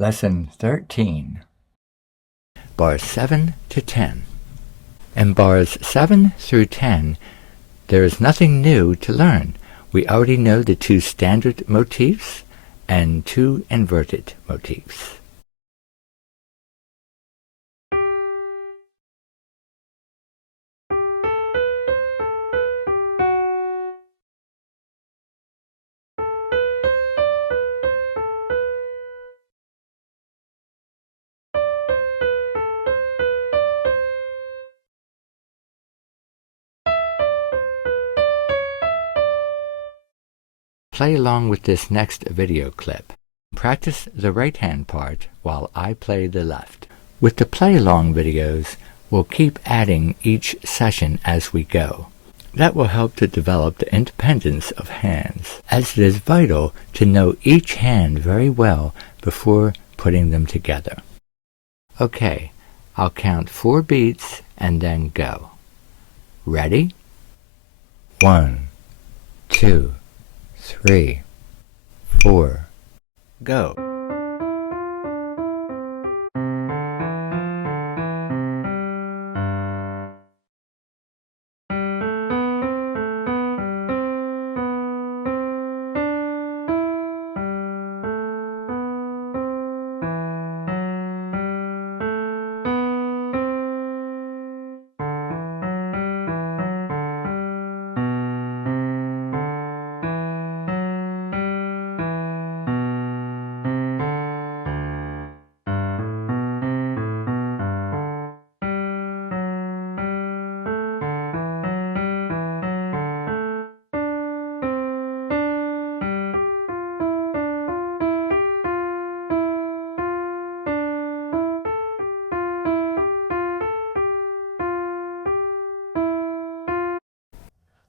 Lesson 13. Bars 7 to 10. In bars 7 through 10, there is nothing new to learn. We already know the two standard motifs and two inverted motifs. Play along with this next video clip. Practice the right-hand part while I play the left. With the play-along videos, we'll keep adding each session as we go. That will help to develop the independence of hands, as it is vital to know each hand very well before putting them together. Okay, I'll count 4 beats and then go. Ready? 1, 2, 3, 4, go.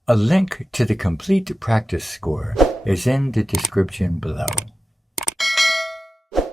A link to the complete practice score is in the description below.